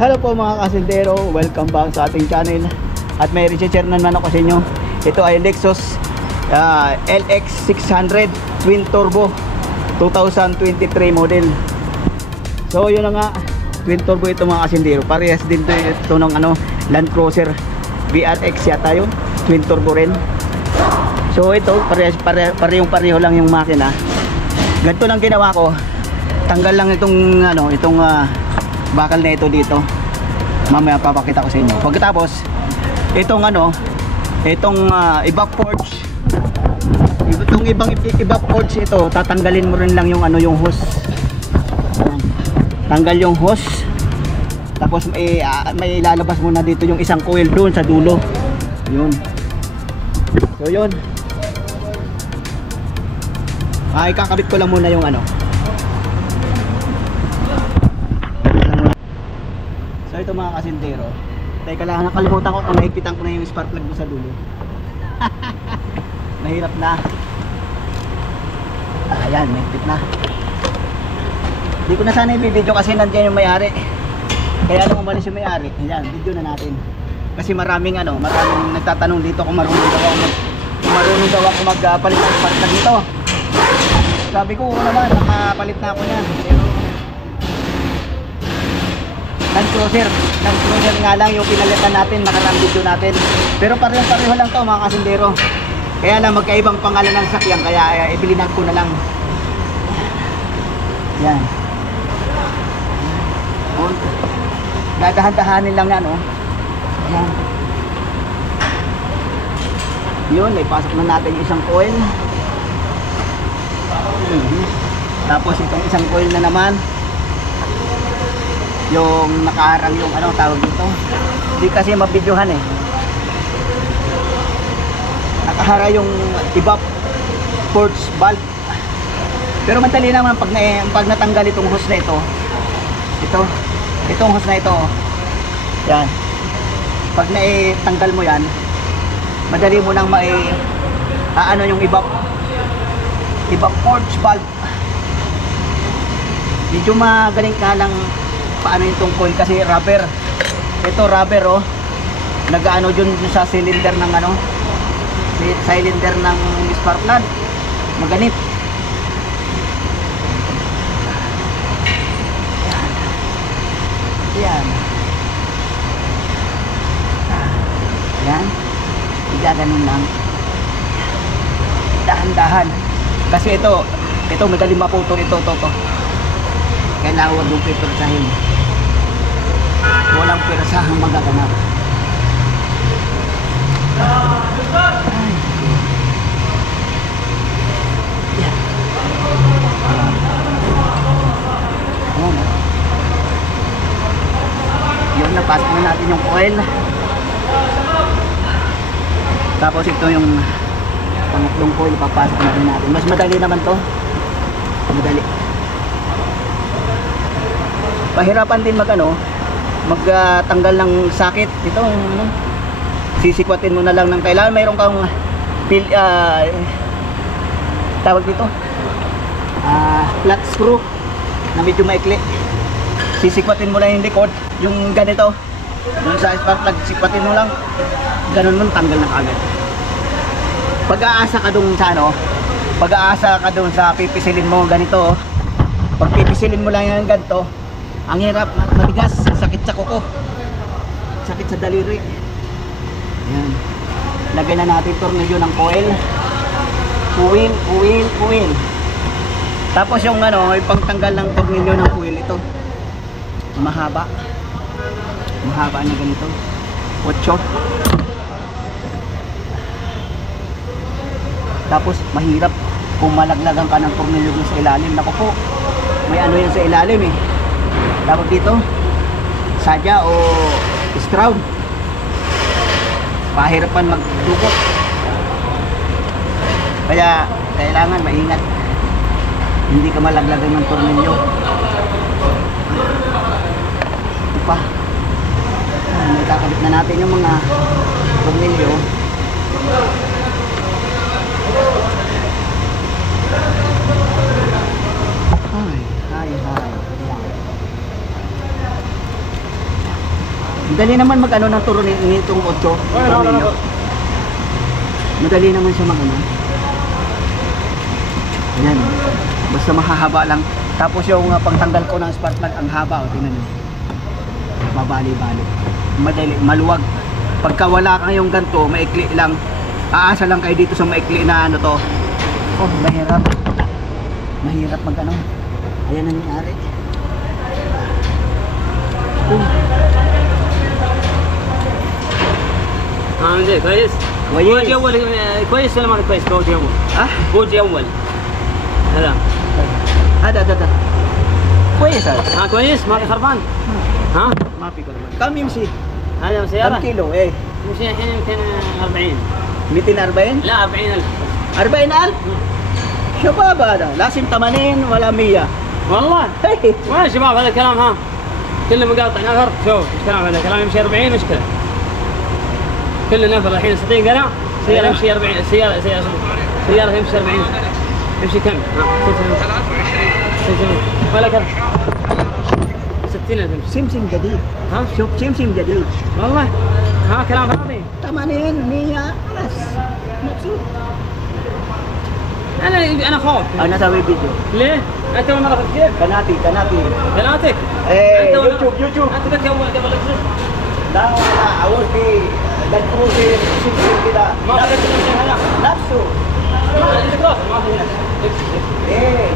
Hello po mga kasildero, welcome back sa ating channel. At may re-share na naman ako sa inyo. Ito ay Lexus LX600 Twin Turbo 2023 model. So yun na nga, Twin Turbo ito mga kasildero. Parehas din ito ng Land Cruiser VRX yata yun, Twin Turbo rin. So ito, pareho lang yung makina. Ganito lang ginawa ko. Tanggal lang itong bakal na ito dito. Mamaya papakita ko sa inyo. Pagkatapos itong evap forge. Itong evap forge ito, tatanggalin mo rin lang yung hose. Tanggal yung hose. Tapos may lalabas mo na dito yung isang coil doon sa dulo. Yun. So yun. Kakabit ko lang muna yung So ito mga kasintero. Teka lang, nakalimutan ko kung nahipitan ko na yung spark plug mo sa dulo. Mahirap na. Ayan, nahipit na. Hindi ko na sana i-video kasi nandiyan yung may-ari. Kaya nung umalis yung may-ari, ayan, video na natin. Kasi maraming nagtatanong dito kung marunong daw ako magpalit ng spark plug dito. Sabi ko, naman, nakapalit na ako yan. Land Cruiser nga lang yung pinalitan natin, nakarang video natin. Pero pareho lang to mga kasindero. Kaya lang magkaibang pangalan ng sakyan, kaya ibilinan ko na lang. Yan. Dadahan-dahanin lang yan, Yan. Yun, ipasok na natin yung isang coil. Tapos itong isang coil na naman, yung nakaharang yung tawag dito, hindi kasi mabidyohan nakahara yung evap forge valve. Pero madali naman pag natanggal itong hose na itong hose na ito, yan, pag naitanggal mo yan, madali mo nang yung evap forge valve. Medyo magaling ka lang paano yung coil kasi rubber. Ito rubber nag-ano dun sa cylinder ng cylinder ng spark plug. Maganip. Yan. Yan. Ganun lang. Dahan-dahan. Kasi ito madaling maputol ito. Kailangan huwag mong pipersahin. Walang pirsahang magaganap. Yan. Yun, napasok na natin yung coil. Tapos ito yung pangatlong coil, papasok na rin natin. Mas madali naman to. Madali. Pahirapan din magtanggal ng sakit. Ito sisikwatin mo na lang ng kailangan mayroon kang tawag dito flat screw na medyo maikli. Sisikwatin mo lang yung likod, yung ganito, yung sa spark plug, sikwatin mo lang, ganun mo, tanggal na kagad. Pag-aasa ka dun sa pipisilin mo ganito, pag pipisilin mo lang yung ganito, ang hirap, matigas, sakit sa kuko, sakit sa daliri. Yan. Lagay na natin tornilyo ng coil. Coil. Tapos yung yung pangtanggal ng tornilyo ng coil, ito mahaba na ganito, 8. Tapos mahirap kung malaglagan ka ng tornilyo sa ilalim. Naku po, may yan sa ilalim tawag dito, sadya o stroud. Pahirapan magdukot. Kaya kailangan maingat, hindi ka malaglagan ng tornilyo. Ito pa, may kakabit na natin yung mga tornilyo. Hi. Madali naman mag-ano ng turo nitong 8. Madali naman siya mag-ano. Ayan. Basta mahahaba lang. Tapos yung pagtanggal ko ng spark plug, ang haba. O, tingnan nyo. Babali-bali. Madali, maluwag. Pagka wala kayong ganito, maikli lang. Aasa lang kayo dito sa maikli na ano to. Oh, mahirap. Mahirap mag-ano. Ayan ang nangyari. زين كويس كويس. بوجي اول كويس ولا ما كويس؟ بوجي اول بوجي اول هذا هذا كويس هذا. ها كويس ما في خربان ها ما في كربون. كم يمشي؟ هذا كم سيارة كيلو؟ ايه يمشي الحين 240 240 لا 40000 40000 شباب هذا لازم 80 ولا 100 والله ما شباب هذا الكلام ها كله مقاطع نفر شوف ايش كلام هذا كلام يمشي 40 مشكلة كل نفر الحين 60 قناع سيارة يمشي 40 سيارة يمشي 40 يمشي كم؟ ها 600 ولا كم؟ 60000 يمشي سمسم جديد. ها شوف سمسم جديد. والله ها كلام فاضي 80 100 بس مبسوط. انا خوف انا اسوي فيديو. ليه؟ انت اول مرة كيف؟ قناتي بناتك؟ ايه أنت يوتيوب انت بك اول قبل اكسس لا اول في للكروزر سمسم كده ما في اكسس هذا نفسه. ما الكروس ما في هنا ايه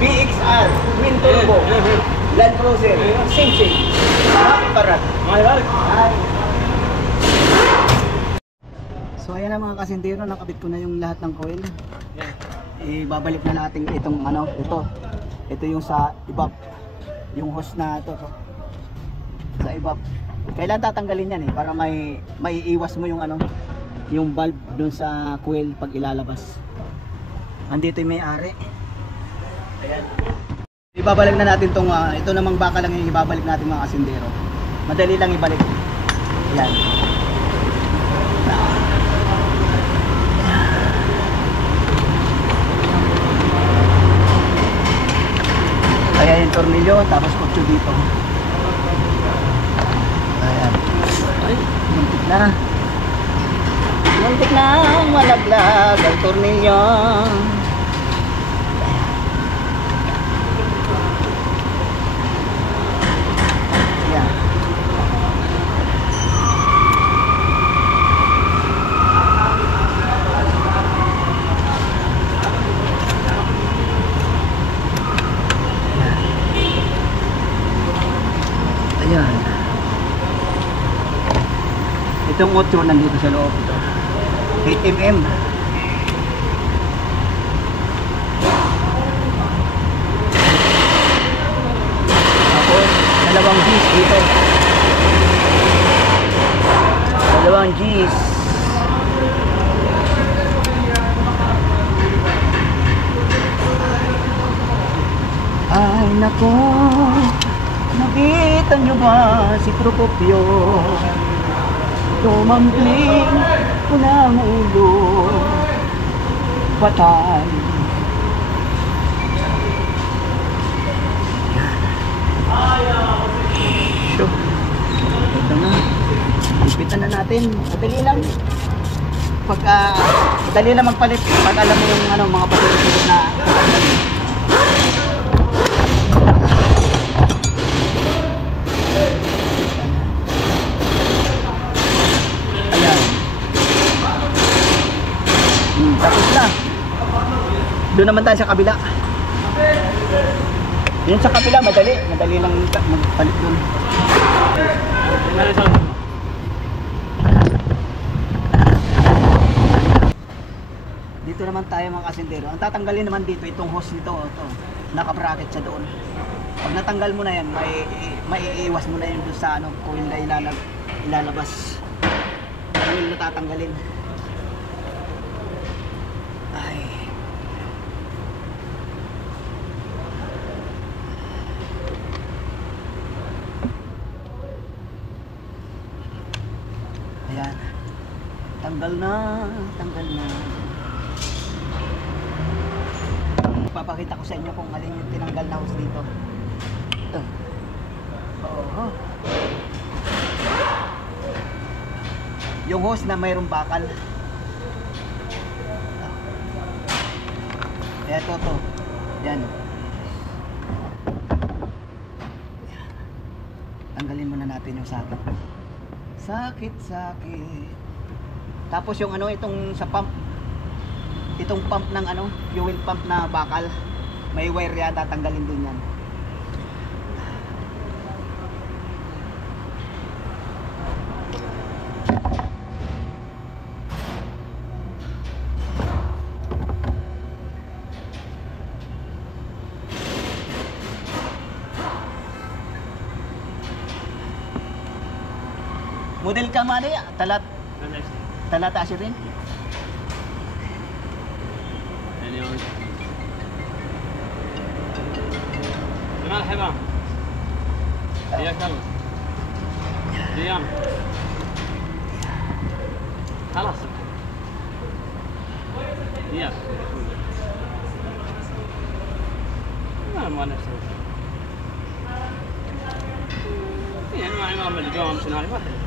بي اكس ار من توربو للكروزر سمسم ما في فرق. ما يبارك So ayan na mga kasintero, nakabit ko na yung lahat ng coil. Ibabalik na natin itong ano, ito yung sa ibab, yung hose na ito sa ibab. Kailan tatanggalin yan para may iwas mo yung ano, yung valve dun sa coil pag ilalabas. Andito yung may-ari. Ayan. Ibabalik na natin tong ito namang baka lang yung ibabalik natin mga kasintero. Madali lang ibalik. Ayan. Kaya yung tornilyo, tapos kutso dito. Ayan. Muntik na. Muntik na malaglag ang tornilyo. Ayan. Ayan. Itong 8 nandito sa loob ito. 8mm. Tapos, 2 Gs dito. 2 Gs. Ay nako, nakita nyo ba si Procopio? Tumambling ko ng ulo, patay. So, ito na. Ipitan na natin. Madali lang. Madali lang magpalit. Pag alam mo yung mga patuloy na tapos na. Doon naman tayo sa kabila. Yun sa kabila, madali lang magpalit doon. Dito naman tayo mga kasintero. Ang tatanggalin naman dito, itong hose nito, naka-bracket siya doon. Pag natanggal mo na yan, may iiwas mo na yun doon sa coil na ilalabas. Coil na tatanggalin. Ayan. Tanggal na. Papakita ko sa inyo kung alin yung tinanggal na hose dito. Ito. Oo. yung hose na mayroong bakal. Eto to. Yan. Tanggalin muna natin yung sakit. Sakit. Tapos yung ano, itong sa pump. Itong pump ng ano, fuel pump na bakal. May wire yan, tatanggalin din yan. Model ka man ya, talat asirin. مرحبا حياك الله ايام خلاص اياك ما نفسه يعني ما عمام الجوام شنو هذه ما تدري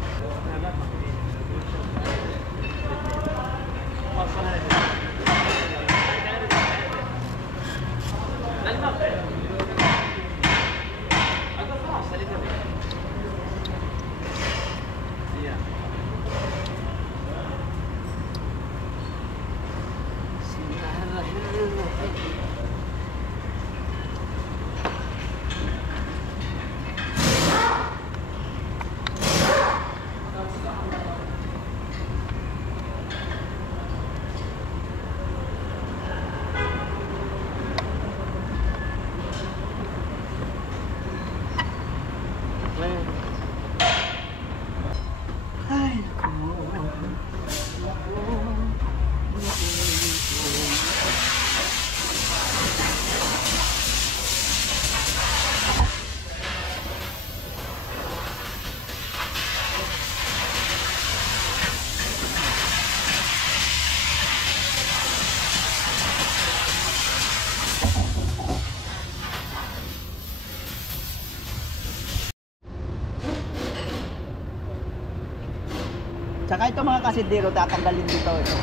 Tsaka ito mga kasindero, tatanggalin dito ito.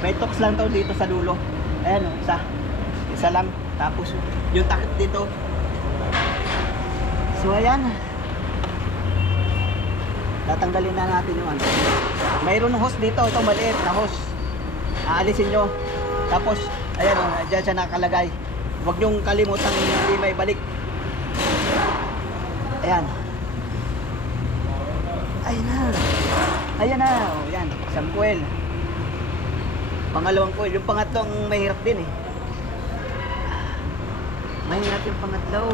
May tox lang to dito sa dulo. Ayan o, isa lang. Tapos yung takip dito. So ayan, tatanggalin na natin yung ano. Mayroon hose dito, ito maliit na hose. Aalisin nyo. Tapos ayan o, dyan siya nakalagay. Huwag nyong kalimutan hindi may balik. Ayan. Ayan na. Ayan na, oh, yan, isang coil. Pangalawang coil, yung pangatlong mahirap din eh. Mahirap yung pangatlo.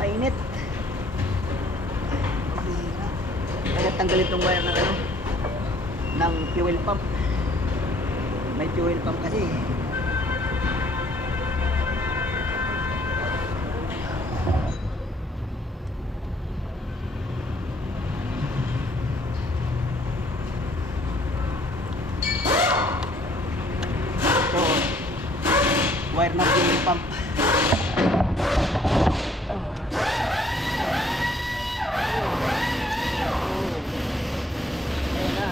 Painit. Kaya tanggalin itong wire ng ano, ng fuel pump. May fuel pump kasi eh. Wire ng fuel pump. Ayan na.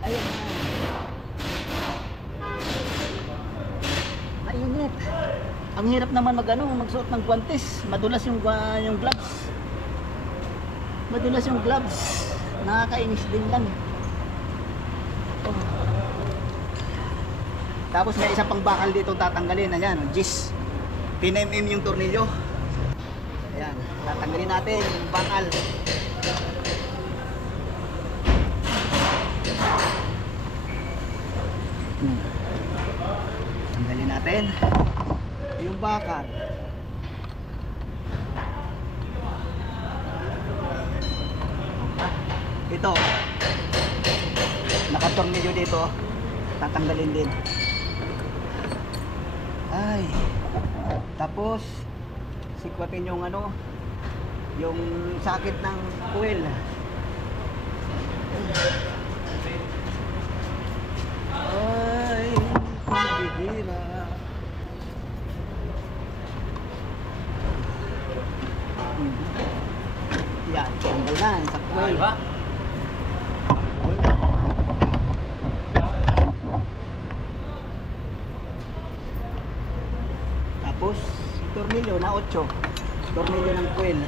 Ayan na. Mainit. Ang hirap naman magsuot ng guantes. Madulas yung gloves. Madulas yung gloves. Nakakainis din lang. Tapos may isang pang bakal dito tatanggalin. Ayan, gis. 10mm yung tornilyo. Ayan, tatanggalin natin yung bakal. Tanggalin natin yung bakal. Ito, nakatornilyo dito. Tatanggalin din. Ay, tapos sikwatin yung ano, yung sakit ng coil. Ay, pagbigira. Tanggal na, sakto. Diba? Tapos, tornilyo na 8. Tornilyo ng coil.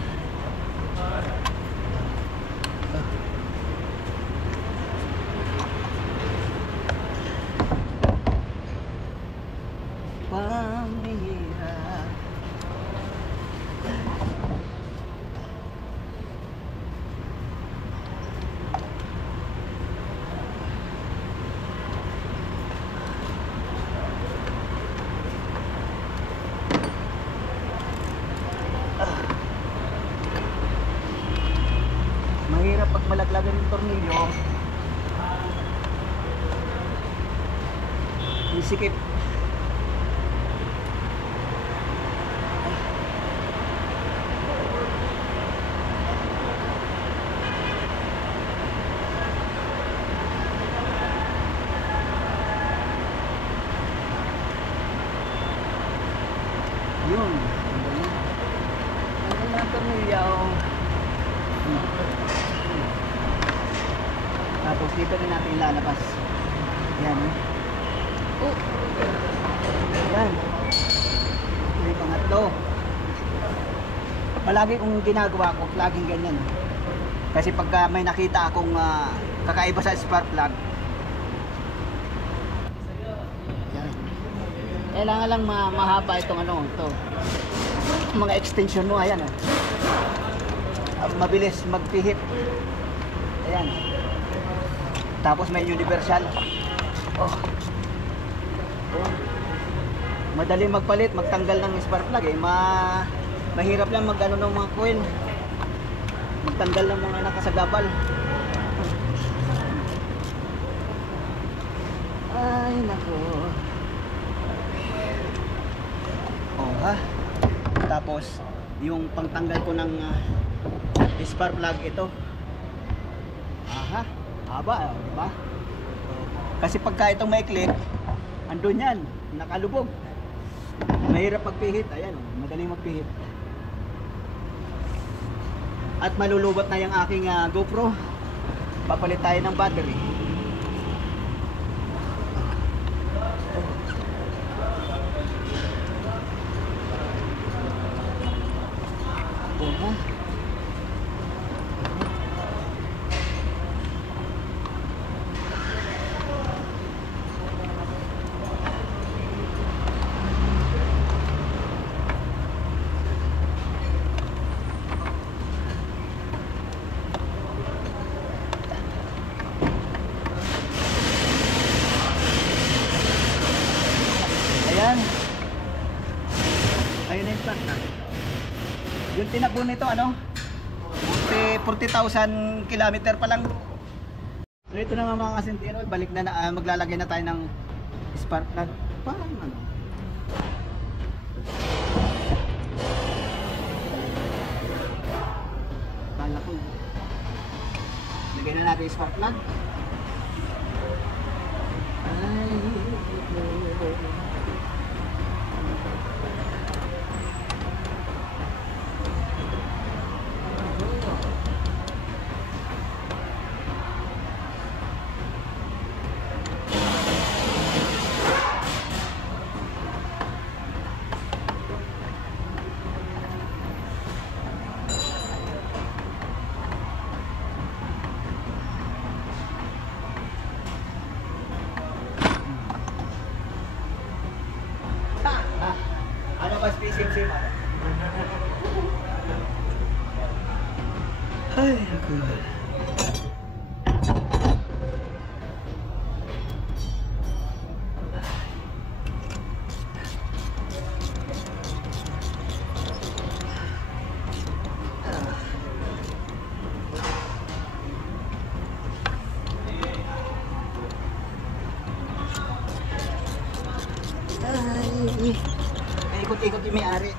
Pamihirap. Mahirap pag malaglagan ng tornilyo. Isikip. Yun. Ang mga tornilyo. Tapos dito rin natin ilalabas. Yan. Oh. Yan. Ito yung pangatlo. Palagi kong ginagawa ko, laging ganyan. Kasi pagka may nakita akong kakaiba sa spark plug, yan. Kailangan lang mahaba itong ano, ito. Mga extension mo, ayan. Mabilis magpihit. Ayan. Tapos may universal. Oh. Madali magpalit, magtanggal ng spark plug eh. Mahirap lang magano ng mga coil. Magtanggal ng mga nakasagabal. Ay nako. Oh ha. Tapos yung pangtanggal ko ng spark plug ito. Aha. Haba, di ba? Kasi pagka itong may click, andun yan, nakalubog. Mahirap magpihit, ayan, madaling magpihit. At malulubot na yung aking GoPro. Papalit tayo ng battery. Ayan. Ayun na yung start na. Yung tinakbo nito, ano? 40,000 kilometer pa lang. So ito na mga kasintero, balik na, maglalagay na tayo ng spark plug. Parang ano? Kala ko. Lagay na natin yung spark plug. Ay, ano ba sim? Ay, ako. Ay, ikot-ikot yung may-ari.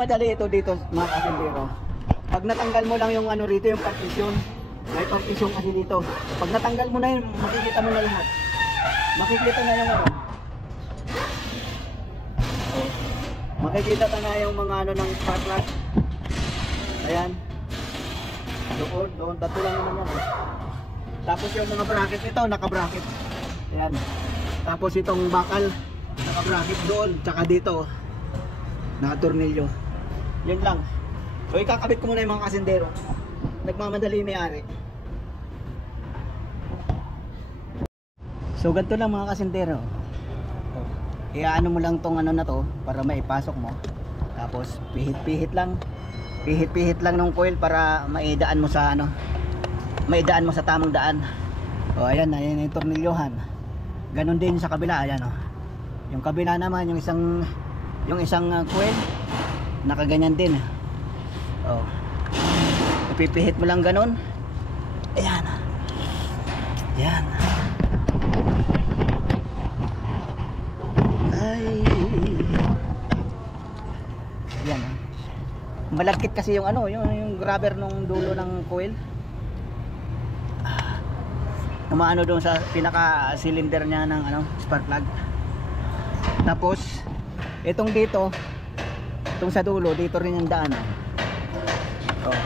nagmamadali ito dito mga kasindero. Pag natanggal mo lang yung ano rito, yung partition. May partition kasi dito. Pag natanggal mo na yun, makikita mo na lahat. Makikita na yung ano. Makikita na yung mga ano ng spark plug. Ayan. Doon, dato lang naman yan. Tapos yung mga bracket nito, naka-bracket. Ayan. Tapos itong bakal, naka-bracket doon, tsaka dito, naka-tornilyo. Yun lang. So ikakabit ko muna yung mga kasindero. Nagmamadali may-ari. So ganito lang mga kasindero. Iaano mo lang tong ano na to para maipasok mo. Tapos pihit-pihit lang. Pihit-pihit lang ng coil para maidaan mo sa ano. Maidaan mo sa tamang daan. O ayan, ayan yung tornilyohan. Ganon din sa kabila, ayan o. Yung kabila naman, yung isang coil, nakaganyan din. O. Ipipihit mo lang ganon. Ayan. Ayan. Ay. Ayan o. Malagkit kasi yung ano, yung grabber nung dulo ng coil. Umaano doon sa pinaka cylinder niya ng ano, spark plug. Tapos itong dito, itong sa dulo, dito rin yung daan. Oh.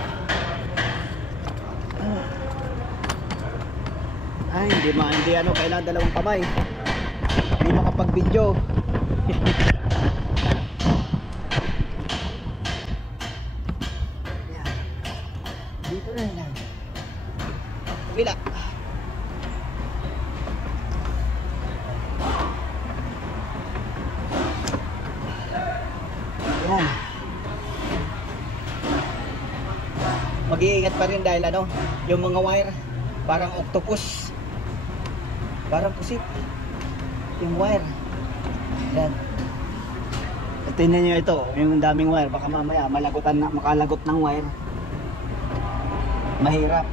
Ay, hindi ano, kailangan dalawang kamay. Hindi makapag-video. Dito na lang. Kabila. Ayan. Mag-iingat pa rin dahil ano, yung mga wire parang octopus. Parang pusit. Yung wire. Ayan. Tingnan nyo ito, yung daming wire, baka mamaya makalagot ng wire. Mahirap.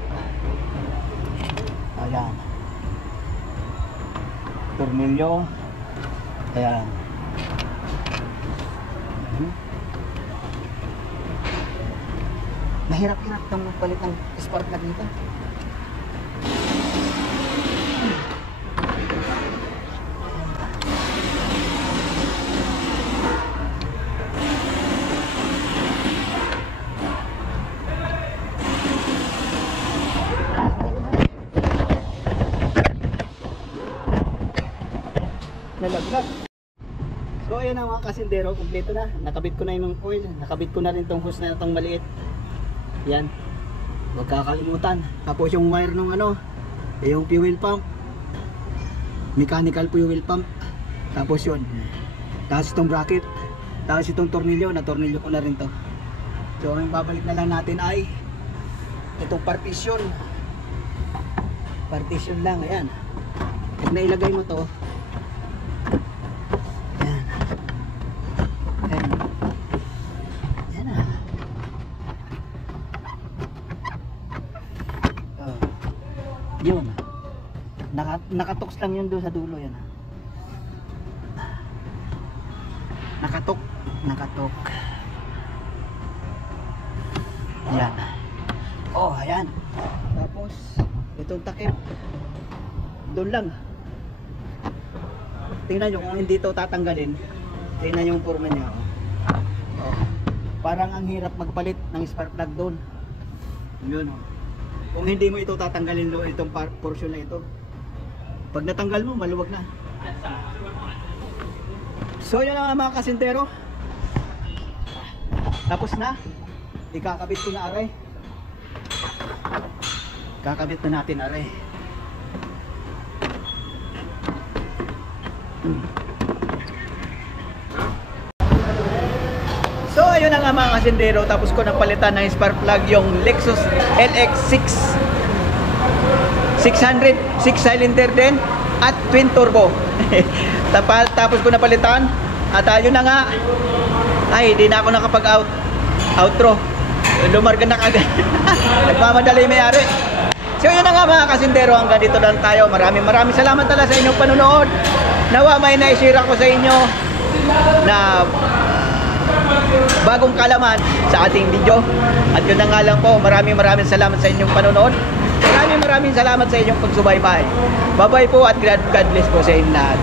Ayan. Tornilyo. Ayan. Mahirap-hirap itong magpalit ng spark plug nito. Nalaglag. So ayan ang mga kasindero, kumpleto na. Nakabit ko na yung coil, nakabit ko na rin tong hose na itong maliit. Yan. Huwag kakalimutan. Tapos yung wire nung ano, yung fuel pump. Mechanical fuel pump. Tapos yun. Tapos itong bracket. Tapos itong tornilyo, na-tornilyo ko na rin to. So ang babalik na lang natin ay itong partition. Partition lang, ayan. Pag nailagay mo to, yun, nakatoks lang yun doon sa dulo, yan. Nakatok. Yan. Oh, ayan. Tapos itong takip doon lang. Tingnan nyo kung hindi ito tatanggalin. Tingnan yung forma niya. Oh. Parang ang hirap magpalit ng spark plug doon. Yun, oh. Kung hindi mo ito tatanggalin lo itong portion na ito. Pag natanggal mo, maluwag na. So yun lang mga kasintero. Tapos na. Ikakabit ko na aray. Kakabit na natin aray. So ayun na nga mga kasindero, tapos ko napalitan ng spark plug yung Lexus LX6 600, 6 cylinder din at twin turbo. Tapos ko napalitan at ayun na nga, ay di na ako nakapag outro, lumarga na kagad. Nagmamadali may-ari. So yun na nga mga kasindero, hanggang dito lang tayo. Maraming salamat talaga sa inyong panonood. Nawa may naisira ko sa inyo na bagong kalaman sa ating video. At yun na nga lang po, maraming salamat sa inyong panonood. Maraming salamat sa inyong pagsubaybay. Bye bye po at God bless po sa inyong lahat.